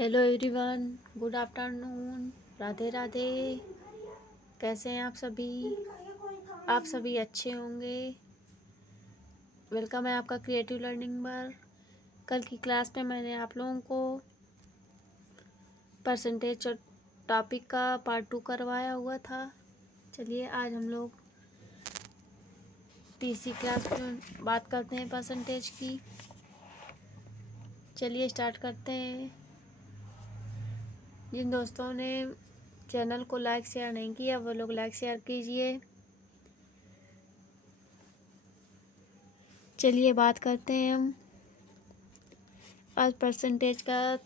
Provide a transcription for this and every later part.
Hello everyone, good afternoon, Radhe Radhe. कैसे हैं आप सभी? आप सभी अच्छे होंगे। वेलकम है आपका क्रिएटिव लर्निंग पर। कल की क्लास में मैंने आप लोगों को परसेंटेज टॉपिक का पार्ट 2 करवाया हुआ था। चलिए आज हम लोग तीसरी क्लास में बात करते हैं परसेंटेज की। चलिए स्टार्ट करते हैं। जिन दोस्तों ने चैनल को लाइक शेयर नहीं किया वो लोग लाइक शेयर कीजिए। चलिए बात करते हैं हम। आज परसेंटेज का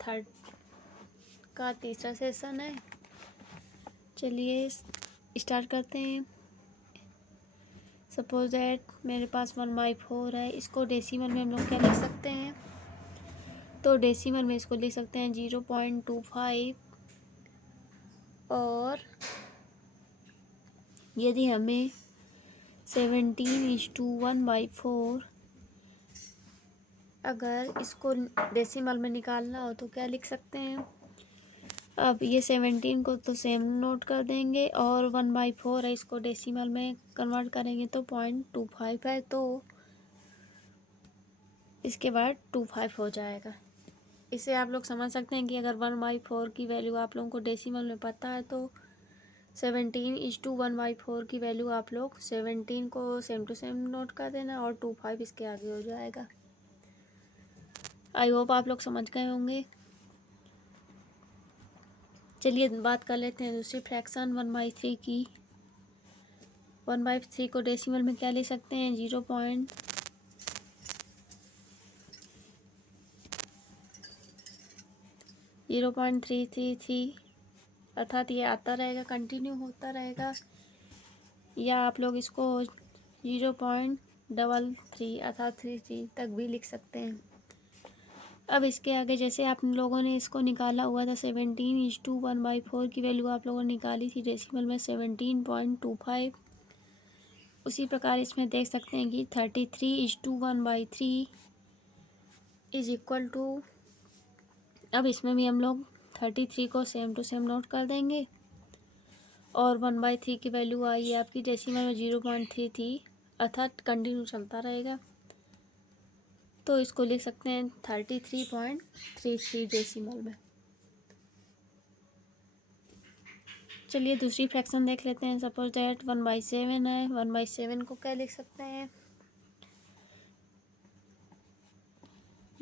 तीसरा सेशन है। चलिए स्टार्ट करते हैं। सपोज दैट मेरे पास 1/4 है। इसको डेसिमल में हम लोग क्या लिख सकते हैं? तो डेसिमल में इसको लिख सकते हैं 0.25। और यदि हमें 17:1/4 अगर इसको डेसिमल में निकालना हो तो क्या लिख सकते हैं? अब ये 17 को तो सेम नोट कर देंगे और 1/4 है, इसको डेसिमल में कन्वर्ट करेंगे तो 0.25 है, तो इसके बाद 25 हो जाएगा। इसे आप लोग समझ सकते हैं कि अगर 1/4 की वैल्यू आप लोगों को डेसिमल में पता है तो 17:1/4 की वैल्यू आप लोग 17 को सेम टू सेम नोट कर देना और 25 इसके आगे हो जाएगा। आई होप आप लोग समझ गए होंगे। चलिए बात कर लेते हैं दूसरी फ्रैक्शन 1/3 की। 1/3 को डेसिमल में क्या ले सकते हैं? 0.333, अर्थात ये आता रहेगा, कंटिन्यू होता रहेगा। या आप लोग इसको 0.33 अर्थात 33 तक भी लिख सकते हैं। अब इसके आगे जैसे आप लोगों ने इसको निकाला हुआ था 17:1/4 की वैल्यू आप लोगों ने निकाली थी डेसिमल में 17.25। उसी प्रकार इसमें देख सकते हैं कि 33:1/3 इज इक्वल टू। अब इसमें भी हम लोग 33 को सेम टू सेम नोट कर देंगे और 1/3 की वैल्यू आई है आपकी डेसिमल में 0.33 अर्थात कंटिन्यू चलता रहेगा, तो इसको लिख सकते हैं 33.33 डेसिमल में। चलिए दूसरी फ्रैक्शन देख लेते हैं। सपोज दैट 1/7 है। 1/7 को क्या लिख सकते हैं?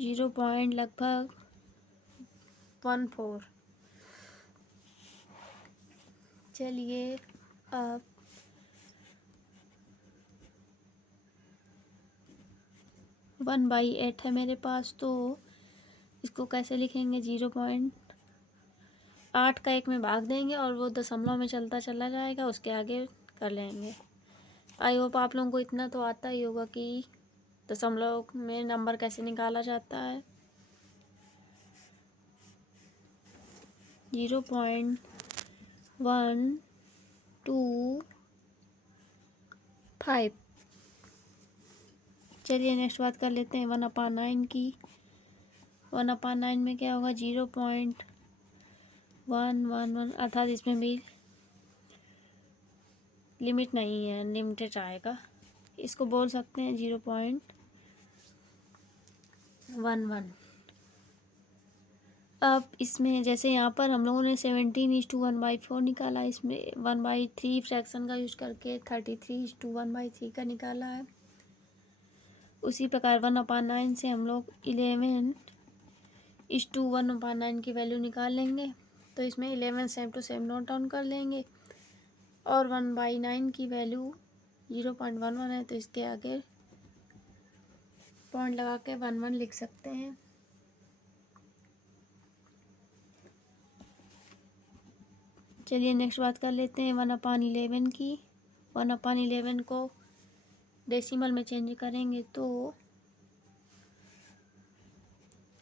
0.14। चलिए अब 1/8 है मेरे पास, तो इसको कैसे लिखेंगे? 0.8 का 1 में भाग देंगे और वो दशमलव में चलता चला जाएगा, उसके आगे कर लेंगे। आई होप आप लोगों को इतना तो आता ही होगा कि दशमलव में नंबर कैसे निकाला जाता है। 0.125। चलिए नेक्स्ट बात कर लेते हैं 1/9 की। 1/9 में क्या होगा? 0.111 अर्थात इसमें भी लिमिट नहीं है, अनलिमिटेड आएगा। इसको बोल सकते हैं 0.11। अब इसमें जैसे यहाँ पर हम लोगों ने 17:1/4 निकाला, इसमें 1/3 फ्रैक्शन का यूज करके 33:1/3 का निकाला है। उसी प्रकार 1/9 से हम लोग 11:1/9 की वैल्यू निकाल लेंगे, तो इसमें 11 same to same note down कर लेंगे और 1/9 की वैल्यू 0.11 है, तो इसके आगे पॉइंट लगा के 11 लिख सकते हैं। चलिए नेक्स्ट बात कर लेते हैं 1/11 की। 1/11 को डेसिमल में चेंज करेंगे तो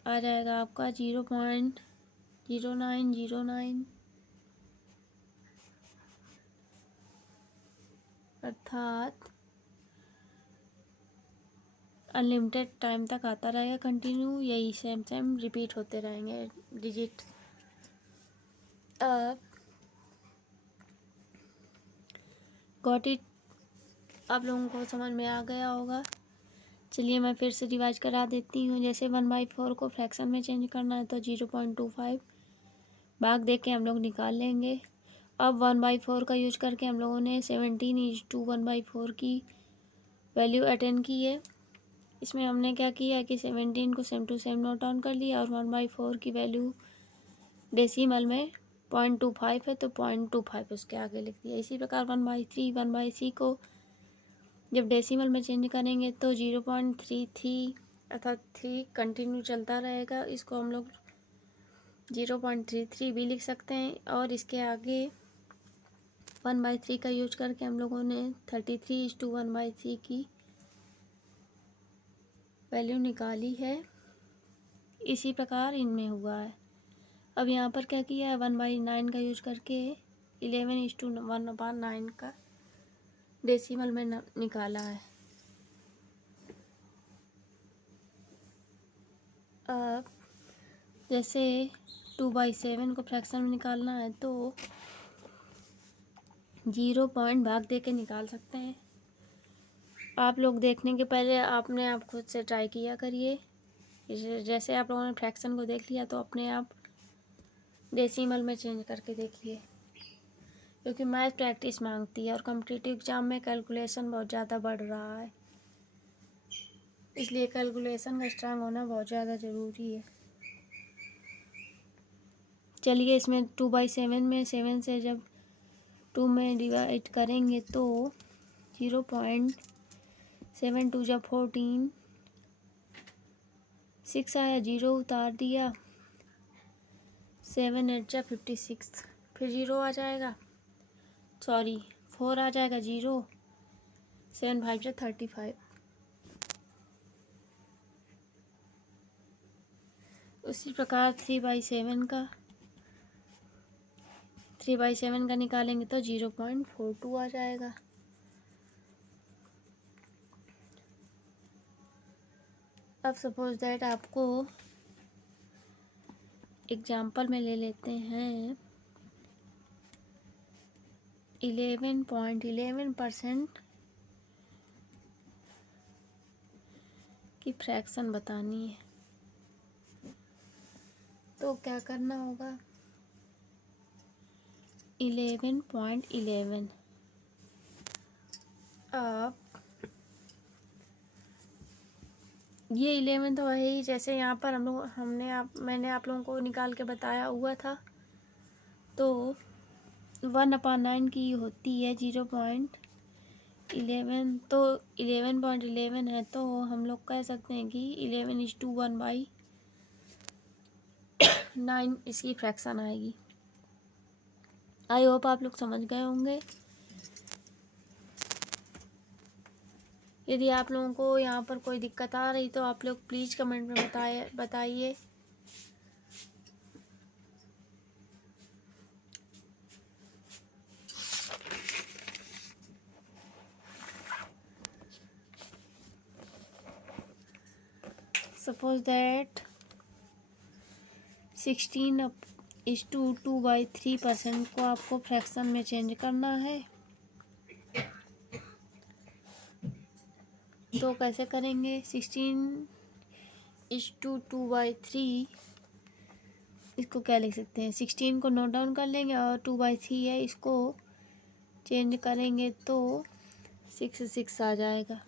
आ जाएगा आपका 0.0909 अर्थात अनलिमिटेड टाइम तक आता रहेगा कंटिन्यू, यही सेम सेम रिपीट होते रहेंगे डिजिट। Got it? आप लोगों को समझ में आ गया होगा। चलिए मैं फिर से रिवाइज करा देती हूँ। जैसे 1/4 को फ्रैक्शन में चेंज करना है तो 0.25 भाग दे के हम लोग निकाल लेंगे। अब 1/4 का यूज करके हम लोगों ने 17:1/4 की वैल्यू अटेंड की है। इसमें हमने क्या किया है कि 17 को same to same note down कर लिया और 1/4 की वैल्यू डेसिमल में 0.25 है तो 0.25 उसके आगे लिख दिया। इसी प्रकार 1/3 को जब डेसिमल में चेंज करेंगे तो 0.33 अर्थात 3 कंटिन्यू चलता रहेगा। इसको हम लोग 0.33 भी लिख सकते हैं। और इसके आगे 1/3 का यूज करके हम लोगों ने 33:1/3 की वैल्यू निकाली है। इसी प्रकार इनमें हुआ है। अब यहाँ पर क्या किया है, 1/9 का यूज करके 11:1/9 का डेसिमल में निकाला है। अब जैसे 2/7 को फ्रैक्शन में निकालना है तो 0 पॉइंट भाग दे के निकाल सकते हैं। आप लोग देखने के पहले आपने आप खुद से ट्राई किया करिए। जैसे आप लोगों ने फ्रैक्शन को देख लिया तो अपने आप डेसिमल में चेंज करके देखिए, क्योंकि मैथ प्रैक्टिस मांगती है और कॉम्पिटिटिव एग्जाम में कैलकुलेशन बहुत ज़्यादा बढ़ रहा है, इसलिए कैलकुलेशन का स्ट्रांग होना बहुत ज़्यादा ज़रूरी है। चलिए इसमें 2/7 में 7 से जब 2 में डिवाइड करेंगे तो 0.72 जब 14 6 आया, 0 उतार दिया, 7 8 जा 56, फिर 0 आ जाएगा, सॉरी 4 आ जाएगा, 0 7 5 जा 35। उसी प्रकार 3/7 का निकालेंगे तो 0.42 आ जाएगा। अब सपोज दैट आपको एग्जाम्पल में ले लेते हैं 11.11% की फ्रैक्शन बतानी है, तो क्या करना होगा, 11.11। अब ये 11 तो है ही, जैसे यहाँ पर मैंने आप लोगों को निकाल के बताया हुआ था। तो 1/9 की होती है 0.11, तो 11.11 है तो हम लोग कह सकते हैं कि 11:1/9 इसकी फ्रैक्शन आएगी। आई होप आप लोग समझ गए होंगे। यदि आप लोगों को यहाँ पर कोई दिक्कत आ रही तो आप लोग प्लीज़ कमेंट में बताइए। सपोज दैट 16:2/3% को आपको फ्रैक्शन में चेंज करना है, तो कैसे करेंगे, 16:2/3 इसको क्या लिख सकते हैं, 16 को नोट डाउन कर लेंगे और 2/3 है, इसको चेंज करेंगे तो 6 आ जाएगा।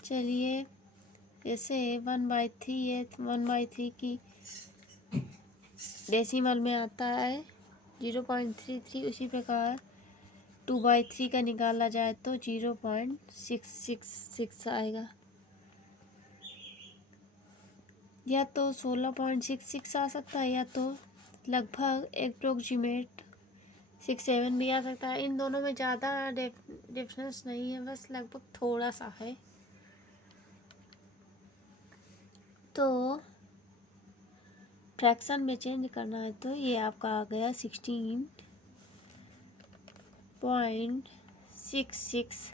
चलिए जैसे 1/3 है, 1/3 की डेसिमल में आता है 0.33, उसी प्रकार 2/3 का निकाला जाए तो 0.666 आएगा, या तो 16.66 आ सकता है, या तो लगभग अप्रोक्सीमेट 67 भी आ सकता है। इन दोनों में ज़्यादा डिफरेंस नहीं है, बस लगभग थोड़ा सा है। तो फ्रैक्शन में चेंज करना है तो ये आपका आ गया 16.66,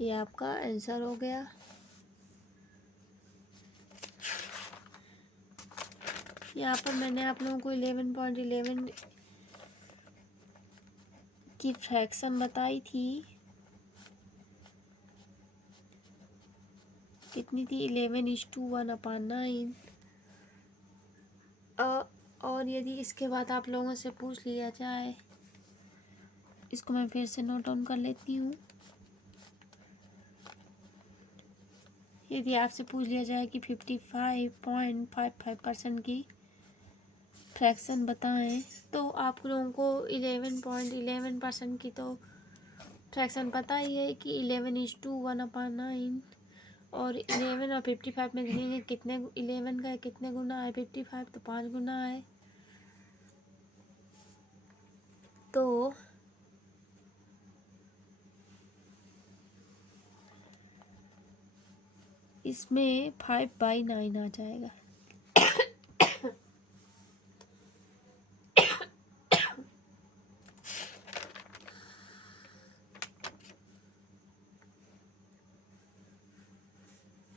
ये आपका आंसर हो गया। यहाँ पर मैंने आप लोगों को 11.11 की फ्रैक्शन बताई थी। कितनी थी? 11:1/9। और यदि इसके बाद आप लोगों से पूछ लिया जाए, इसको मैं फिर से नोट डाउन कर लेती हूँ। यदि आपसे पूछ लिया जाए कि 55.55% की फ्रैक्शन बताएं, तो आप लोगों को 11.11% की तो फ्रैक्शन पता ही है कि 11:1/9। और 11 और 55 में देखेंगे कितने 11 का कितने गुना है 55, तो 5 गुना है। तो इसमें 5/9 आ जाएगा।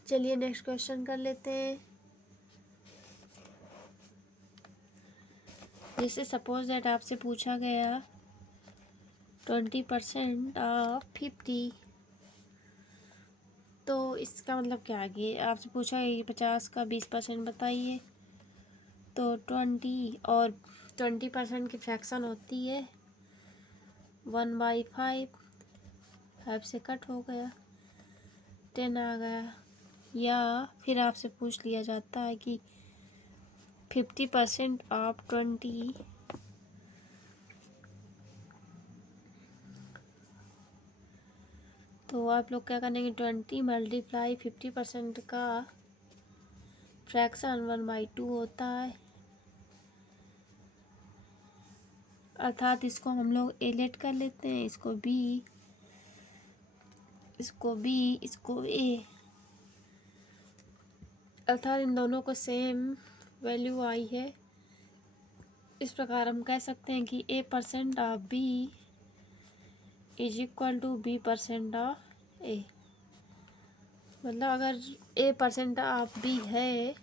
चलिए नेक्स्ट क्वेश्चन कर लेते हैं। जैसे सपोज दैट आपसे पूछा गया 20% ऑफ 50, तो इसका मतलब क्या है कि आपसे पूछा है कि 50 का 20% बताइए। तो 20 और 20% की फ्रैक्शन होती है 1/5। 5 से कट हो गया, 10 आ गया। या फिर आपसे पूछ लिया जाता है कि 50% ऑफ 20, तो आप लोग क्या करेंगे? 20 मल्टीप्लाई 50% का फ्रैक्शन 1/2 होता है। अर्थात इसको हम लोग ए लेट कर लेते हैं, इसको बी, इसको बी, इसको ए। अर्थात इन दोनों को सेम वैल्यू आई है। इस प्रकार हम कह सकते हैं कि A% of B is equal to B% of A. मतलब अगर A% ऑफ बी है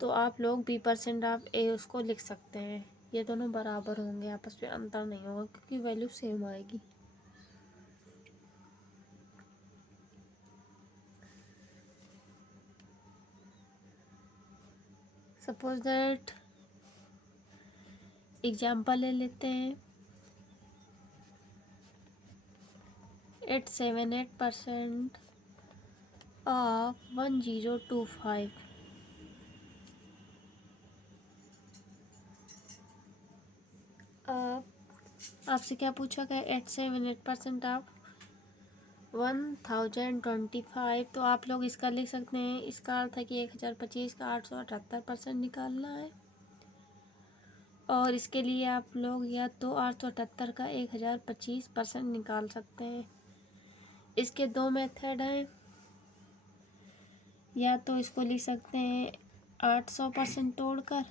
तो आप लोग B% ऑफ ए उसको लिख सकते हैं। ये दोनों बराबर होंगे, आपस में अंतर नहीं होगा क्योंकि वैल्यू सेम आएगी। सपोज दैट एग्जाम्पल ले लेते हैं। 878% ऑफ 1025। आपसे क्या पूछा गया? 878% ऑफ 1025। तो आप लोग इसका लिख सकते हैं, इसका अर्थ है कि 1025 का 878% निकालना है। और इसके लिए आप लोग या तो 878 का 1025% निकाल सकते हैं। इसके दो मेथड हैं। या तो इसको लिख सकते हैं 800% तोड़कर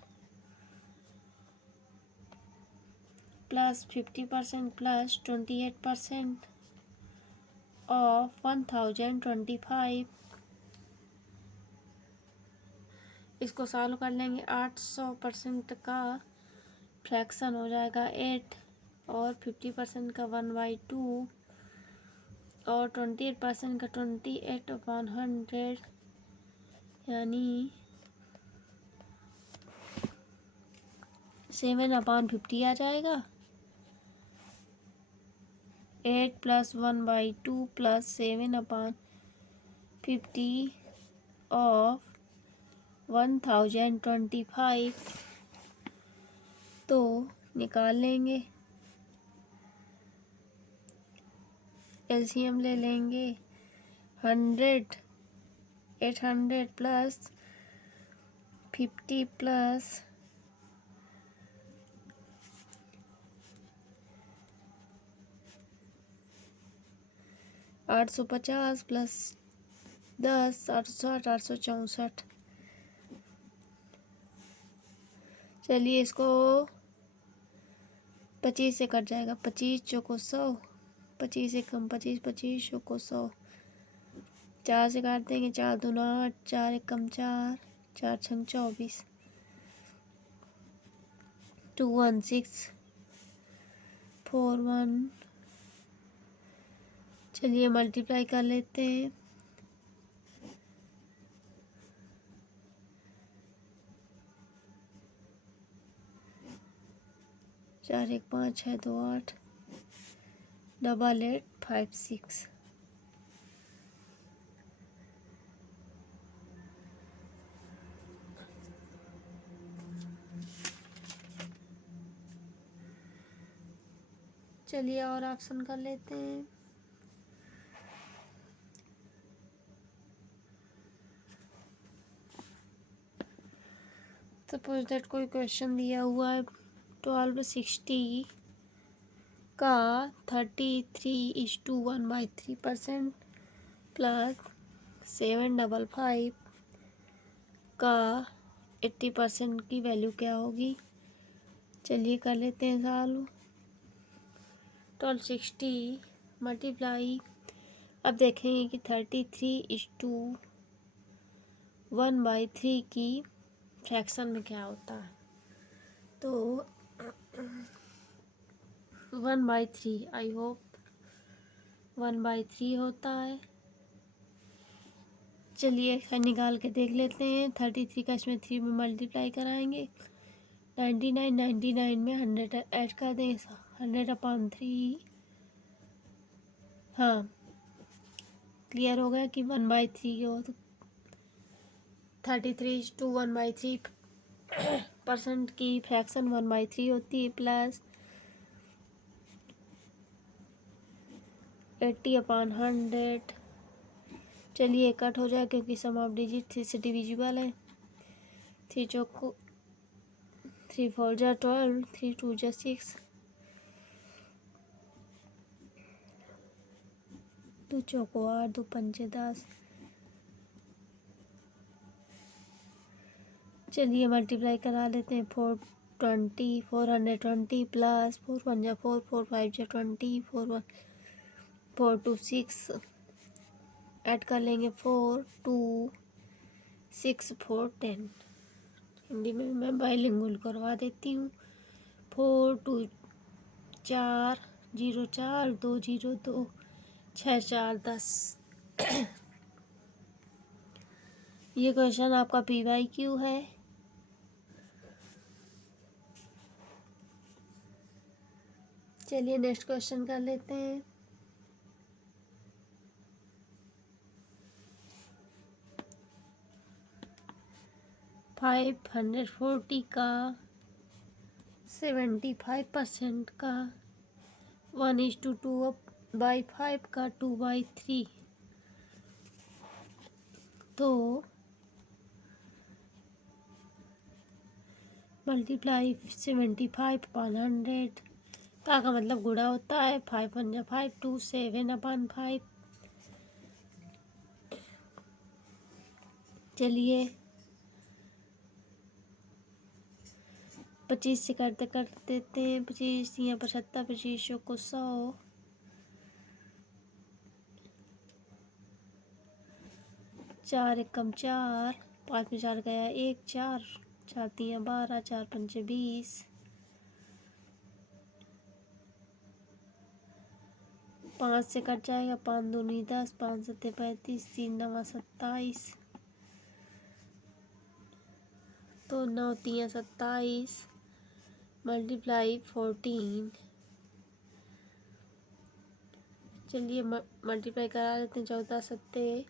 प्लस 50% प्लस 28% ऑफ 1025। इसको सॉल्व कर लेंगे। 800% का फ्रैक्शन हो जाएगा 8 और 50% का 1/2 और 28% का 28/100 यानी 7/50 आ जाएगा। 8 + 1/2 + 7/50 ऑफ 1025 तो निकाल लेंगे। एलसीएम ले लेंगे। 100 800 + 50 + 850 + 10 860 864। चलिए इसको 25 से कट जाएगा। 25 चौको 100, 25 एकम 25, 25 चौको 100। 4 से काट देंगे। 4 दूना 8, 4 एकम 4, 4 छंग 24। 21641। चलिए मल्टीप्लाई कर लेते हैं। 4 1 5 6 2 8 8856। चलिए और ऑप्शन कर लेते हैं। सपोज दैट कोई क्वेश्चन दिया हुआ है 1260 का 33:1/3% प्लस 755 का 80% की वैल्यू क्या होगी। चलिए कर लेते हैं सॉल्व। 1260 मल्टीप्लाई, अब देखेंगे कि 33:1/3 की फ्रैक्शन में क्या होता है। तो 1/3, आई होप 1/3 होता है। चलिए निकाल के देख लेते हैं। 33 का इसमें 3 में मल्टीप्लाई कराएंगे। 99 में 100 ऐड कर दें। 100/3। हाँ, क्लियर हो गया कि 1/3 हो तो 33:1/3% की फ्रैक्शन 1/3 होती है, प्लस 80/100। चलिए कट हो जाए क्योंकि सम ऑफ डिजिट 3 से डिविजिबल है। 3 चौको 3 4 जा 12, 3 2 जा 6, 2 चौको 8, 2 पंचे 10। चलिए मल्टीप्लाई करा लेते हैं। 420 प्लस 4 1 जा 4, 4 5 जा 20, 4 2 6 ऐड कर लेंगे। 4 2 6 4 10। हिंदी में मैं बाइलिंगुअल करवा देती हूँ। 4 2 4 0 4 2 0 2 6 4 10। ये क्वेश्चन आपका PYQ है। चलिए नेक्स्ट क्वेश्चन कर लेते हैं। फाइव 140 का 75% का 1:2/5 का 2/3। तो मल्टीप्लाई 75/100 का मतलब गुणा होता है। 5 1 जा 5, 2 7/5। चलिए 25 से करते कर देते हैं। 25 यहाँ 75, 25 को 100, 4 एकम 4, 5 में 4 गया 1, 4 4 3 12, 4 पंचे 20, 5 से कट जाएगा। 5 दूनी 10, 5 सत्ते 35, 3 9 27। तो 9 3 27 मल्टीप्लाई 14। चलिए मल्टीप्लाई करा लेते हैं। 14 सत्ते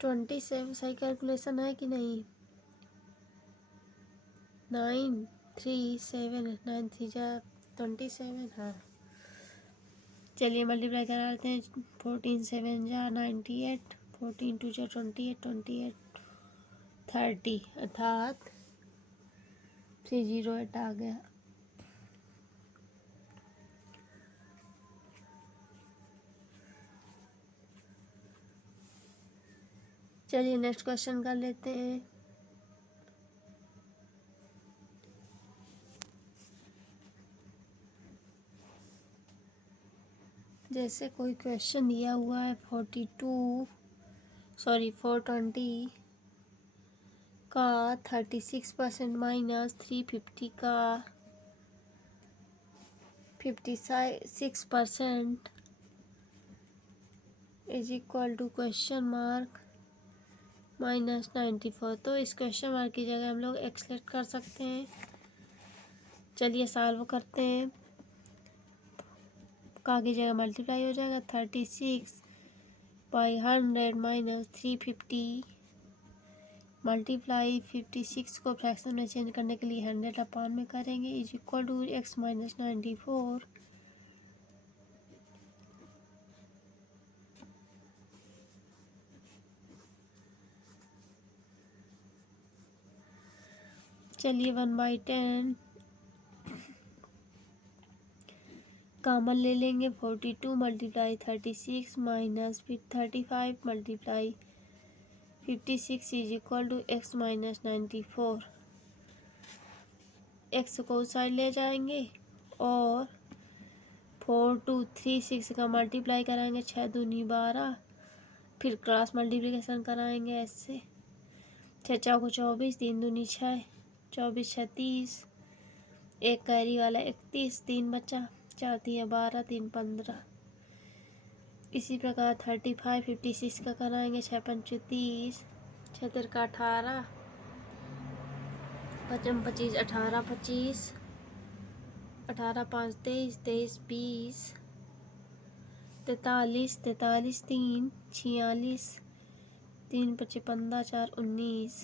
27। सही कैलकुलेशन है कि नहीं। 9 3 7 9 3 जा 27। हाँ, चलिए मल्टीप्लाई करा लेते हैं। 14 7 जा 98, 14 2 जा 28, 28 30, अर्थात 308 आ गया। चलिए नेक्स्ट क्वेश्चन कर लेते हैं। जैसे कोई क्वेश्चन दिया हुआ है 420 का 36% माइनस 350 का 56% is equal to question mark minus 94। तो इस क्वेश्चन मार्क की जगह हम लोग एक्स सेलेक्ट कर सकते हैं। चलिए सॉल्व करते हैं। का की जगह मल्टीप्लाई हो जाएगा 36/100 माइनस 350 मल्टीप्लाई 56 को फ्रैक्शन में चेंज करने के लिए 100 अपॉन में करेंगे is equal to X minus 94। चलिए 1/10 कॉमन ले लेंगे। 42 मल्टीप्लाई 36 माइनस फिर 35 multiply 56 is equal to X minus 94। एक्स को उस साइड ले जाएंगे और 4 2 3 6 का मल्टीप्लाई कराएंगे 6 दूनी 12 फिर क्रॉस मल्टीप्लिकेशन कराएंगे ऐसे 6 चौको 24 3 दूनी 6 24 6 30 एक कैरी वाला 31 3 बचा 4 3 12 3 15। इसी प्रकार 35 56 का कराएंगे 6 पंच 30 6 तिरका 18 5 25 18 25 18 5 23 23 20 43 43 3 46 3 5 15 4 19।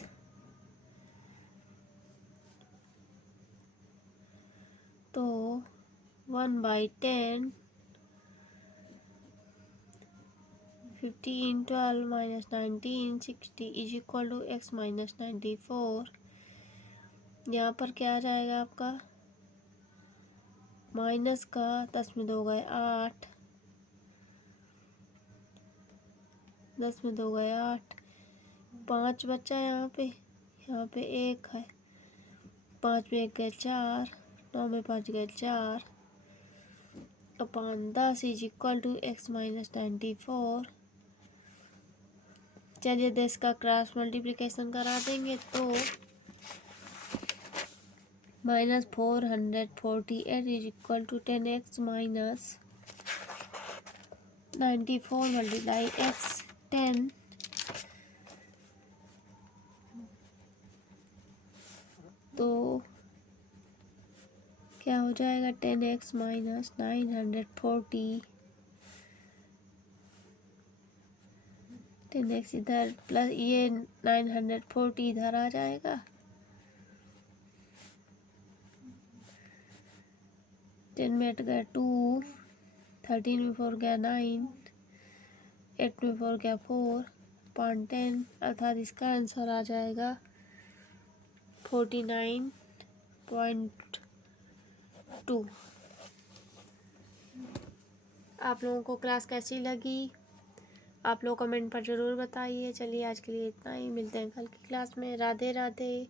तो 1/10 15 12 minus 19 60 is equal to X minus 94। यहाँ पर क्या आ जाएगा आपका माइनस का 10 में 2 गए 8 10 में 2 गए 8 5 बचा यहाँ पे 1 है 5 में 1 गए 4 9 में 5 गए 4 upon 10 is equal to X minus 94। चलिए 10 का क्रॉस मल्टीप्लिकेशन करा देंगे तो minus 448 is equal to 10x minus 94 multiply X 10 तो क्या हो जाएगा 10x माइनस 940 10x इधर प्लस ये 940 इधर आ जाएगा 10 में 8 गया 2 13 में 4 गया 9 8 में 4 गया 4 अपॉन 10 अर्थात इसका आंसर आ जाएगा 49.2। आप लोगों को क्लास कैसी लगी आप लोग कमेंट पर ज़रूर बताइए। चलिए आज के लिए इतना ही, मिलते हैं कल की क्लास में। राधे राधे।